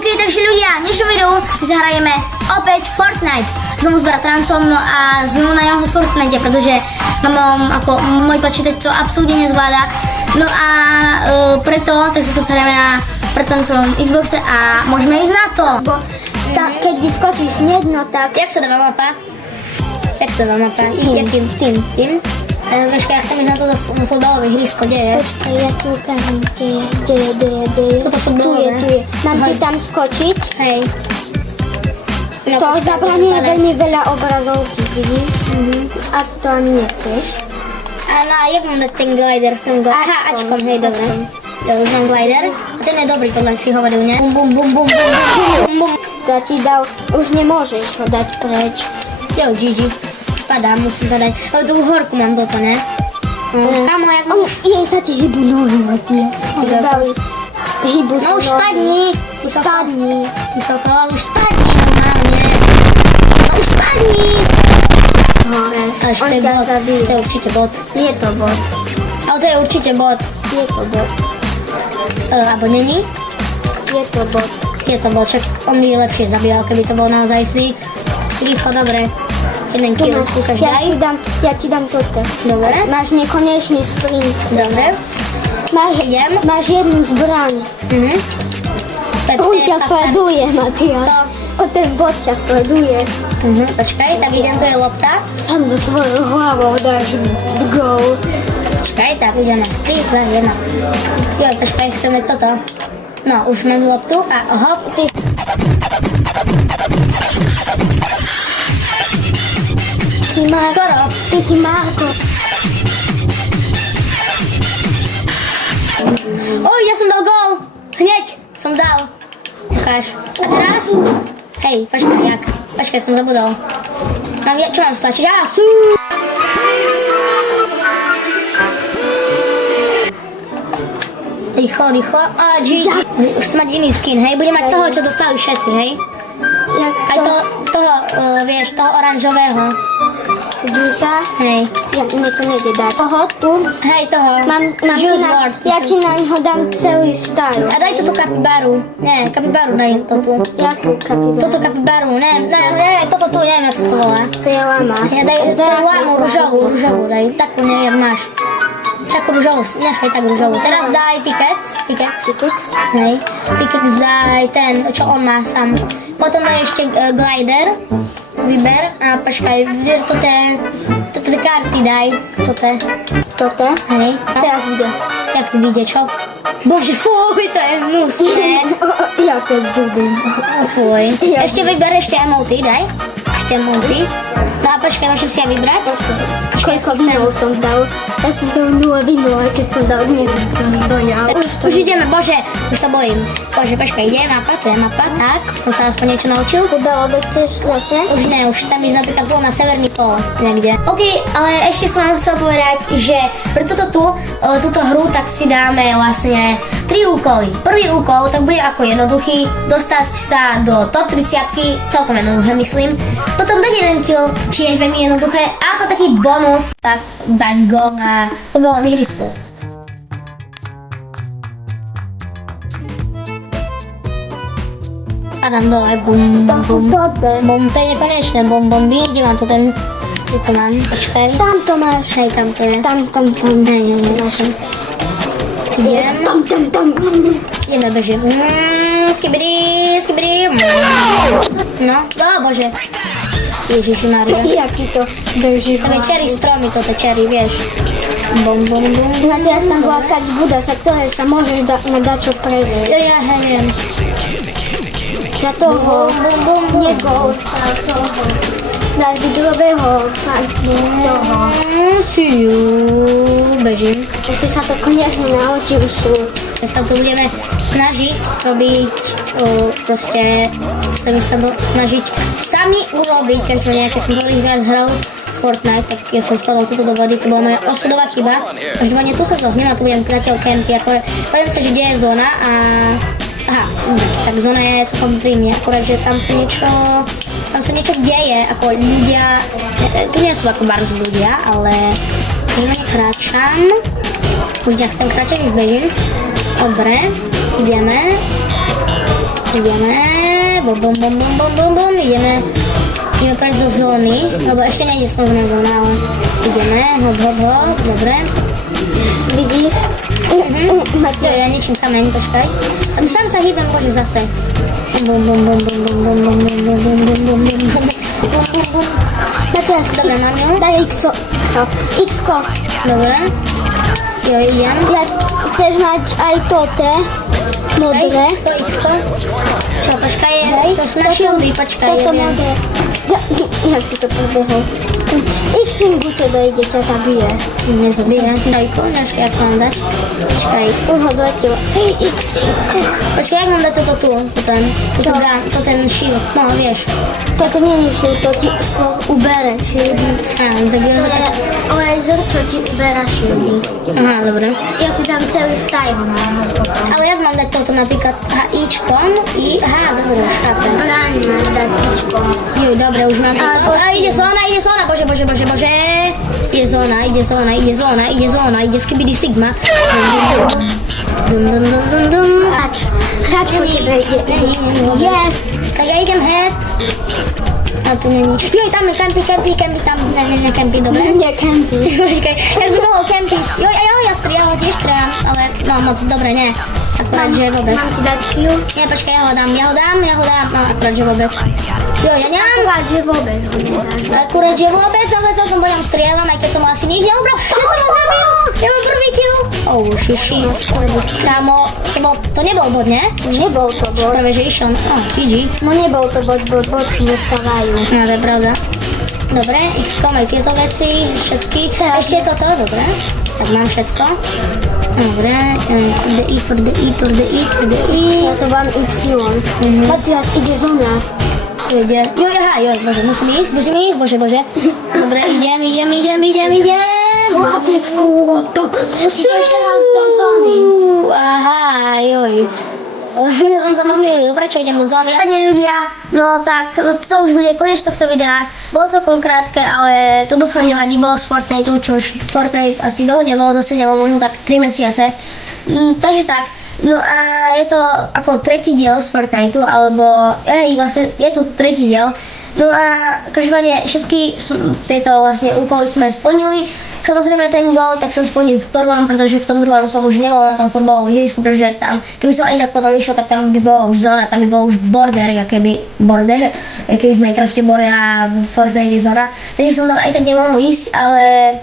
OK, takže ľudia, v dnešnom videu si zahrajeme opäť Fortnite. Znovu s bratrancom, no a znovu na jeho Fortnite, pretože môj počítač to absolútne nezvláda. No a preto, tak si to zahrajeme na bratrancovom Xboxe a môžeme ísť na to. Keď vyskočíš jedno, tak... Jak sa dáva mapa? Tým? Veška, ja chcem ísť na toto futbalové hrysko, kde je? Počkaj, ja tu ukážem, kde je. Toto futbalové? Tu je. Mám ti tam skočiť. Hej. To zabraňuje veľmi veľa obrazovky, vidíš? A si to ani nechceš. A no a jak mám dať ten glider? Chcem go... Aha, Ačkom, hej, dobre. Jo, už mám glider. A ten je dobrý, podľa si hovoril, ne? Bum. Ja ti dal, už nemôžeš ho dať preč. Jo, GG. Padám, musím padať. Ale tú horku mám toto, ne? Kamo, jak mám... Jej sa ti hýbu nohy, Matias. Hýbu sa No už nohy. spadni. Spadni. Ty koko, už spadni normálne. No už spadni. Hore. Až to On je ťa bot. zabije. To je určite bot. Je to bot. Ale to je určite bot. Je to bot. Alebo není? Je to bot. Je to bot, však on by lepšie zabíjal, keby to bol naozaj istý. Rýchlo, dobre. Jeden kill, ukáž daj. Ja ti dám toto. Dobre. Máš nekonečný sprint. Dobre. Idem. Máš jednu zbraň. On ťa sleduje, Matias. O ten bot ťa sleduje. Počkaj, tak idem, to je lopta. Sam do svojou hlavou dáš gól. Počkaj, tak ideme. 3, 2, 1. Jo, počkaj, chceme toto. No, už mám loptu a hop. Skoro. Ty si Marko. Oj, ja som dal gól. Hneď som dal. Ukáž. A teraz? Hej, počkaj, jak? Počkaj, som zabudol. Čo mám stlačiť? Sú! Rýchlo. A GG. Už chcem mať iný skin, hej? Budem mať toho, čo dostali všetci, hej? Jak Aj toho, vieš, toho oranžového. Jusa? Hej. Mne to nejde dať. Toho tu? Hej, toho. Juice WRLD. Ja ti na ňo dám celý style. A daj túto kapibaru. Nie, kapibaru daj to tu. Jakú kapibaru? Toto kapibaru, ne, toto tu, neviem, jak sa to volá. To je lama. Ja daj tú lámu rúžovú, daj. Takú, jak máš. Takú rúžovú, nechaj tak rúžovú. Teraz daj pickaxe. Hej. Pickaxe daj ten, čo on má sám. Potom daj ešte glider. Vyber a počkaj, toto karty daj. Toto? Hej. Teraz bude. Jak vyjde, čo? Bože, fuj, to je hnusné. Ja to zdúbim. Fuj. Ešte vyber ešte emoty, daj. Ešte emoty. No a počkaj, môžem si ja vybrať? Koľko vinov som dal? Ja som dal 0 vinov, keď som dal dnes to dojal. Už ideme, bože, už sa bojím. Bože, počkaj, ide mapa, to je mapa, tak. Už som sa aspoň niečo naučil. Futbalový chceš zase? Už ne, už chcem ísť napríklad tu na severný pol, niekde. OK, ale ešte som vám chcel povedať, že pre túto hru tak si dáme vlastne 3 úkoly. Prvý úkol tak bude ako jednoduchý, dostať sa do top 30, celkom jednoduché myslím. Potom dať jeden kill, tiež veľmi jednoduché. A ako taký bonus, tak dať gól na futbalovom ihrisku. Padám dole, bum, bum, to je nekonečné, bum, kde mám to ten, kde to mám, počkaj. Tam to máš. Hej, tam to je. Tam. Hej, idem. Tam. Ideme, bežím. Skibidi. No, bože. Ježišimária. Jaký to beží. Tam je cherry stromy, toto cherry, vieš. Bum. Matias, tam bola kačbuda, sa ktoré sa môžeš na dačo prezrieť. Ja, hej. Za toho, toho. Na vidrového, toho. Siu, bežím. Že si sa to konečne naučil sú. Sa to budeme snažiť robiť, proste chceme sa snažiť sami urobiť, keď som prvýkrát hral Fortnite, tak ja som spadol túto do vody, to bola moja osudová chyba. Každopádne tu sa to znamená, tu budem kratiel campy, poviem sa, že kde je zóna a... Aha, tak zóna je celkom pri mne, akorát, že tam sa niečo deje, ako ľudia, tu nie sú ako bars ľudia, ale kráčam, už nechcem kráčať, už bežím. Dobre, ideme. Ideme, bum, ideme preč do zóny, lebo ešte nejde sklzná zóna, ale ideme, hop, dobre. Vidíš? Jo, ja ničím kameň, počkaj. A to sám sa hýbem, bože, zase. Bum. Matias, Dobre, mám ju. daj X-ko. X-ko. Dobre. Jo, idem. Ja chceš mať aj tote, modré. X-ko. Čo, počkaj, Daj, to sú na shieldy, počkaj, toto idem. modré. Jak si to pobehol? X-wing u tebe ide, ťa zabije. Nezabije. Trojku, počkaj, jak mám dať? Počkaj. Už ho doletel. X-wing. Počkaj, jak mám dať toto tu? To ten shield, no vieš. Toto nie je shield, to ti skôr ubere shieldy. Tak jo, tak... Ale zrčo ti ubera shieldy. Aha, dobre. Ja si tam celý style mám potom. Ale jak mám dať toto napríklad ičkom i... Aha, dobre, už chápem. Ráň máš dať X-ko. Jo, dobre, už mám to. A ide zóna, bože. Ide zóna, ide skibidi sigma. Dum. Hráč po tebe ide. Je. Tak ja idem head. A tu není. Joj, tam je campy, tam. Ne, campy, dobre? Necampy. Počkaj, jak by mohol campiť. Joj, ja ho tiež strieľam, ale no moc dobre, nie. Akurát, že vôbec. Mám ti dať kill? Nie, počkaj, ja ho dám, no akurát, že vôbec. Jo, ja nemám. Akurát, že vôbec ho nedáš. Akurát, že vôbec, ale celkom poďam strieľam, aj keď som mu asi nič neubral. Ja som ho zabil, ja mám prvý kill. Šiši. Kámo, to nebol bod, ne? Nebol to bod. Prvé, že išiel, no, GG. No nebol to bod, bodky nestávajú. No, to je pravda. Dobre, X-kom aj tieto veci, všetky. Ešte toto, dobre. Tak mám všetko. Dobre, for the E. Ja to mám Y. Matias, ide zóna. Ide. Jo, bože, musím ísť, bože. Dobre, idem. Musíš ešte raz do zóny. Aha, joj. Ja som sa mamil, prečo idem do zóny? Ľudia, no tak, to už bude koniec tohto videa. Bolo celkom krátke, ale to dúfam nevadí, bolo z Fortniteu, čo už Fortnite asi dlho nebolo, zase nebolo možno tak 3 mesiace. Takže tak, no a je to ako tretí diel z Fortniteu, alebo vlastne je to tretí diel. No a každopádne všetky tieto vlastne úkoly sme splnili. Samozrejme ten gól, tak som splnil v prvom, pretože v tom druhom som už nebol na tom futbalovom ihrisku, pretože tam, keby som aj tak potom išiel, tak tam by bola už zóna, tam by bol už border, keby v Minecrafte border a v Fortnite zóna. Takže som tam aj tak nemohol ísť, ale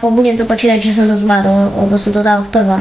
budem to počítať, že som to zvládol, lebo som to dal v prvom.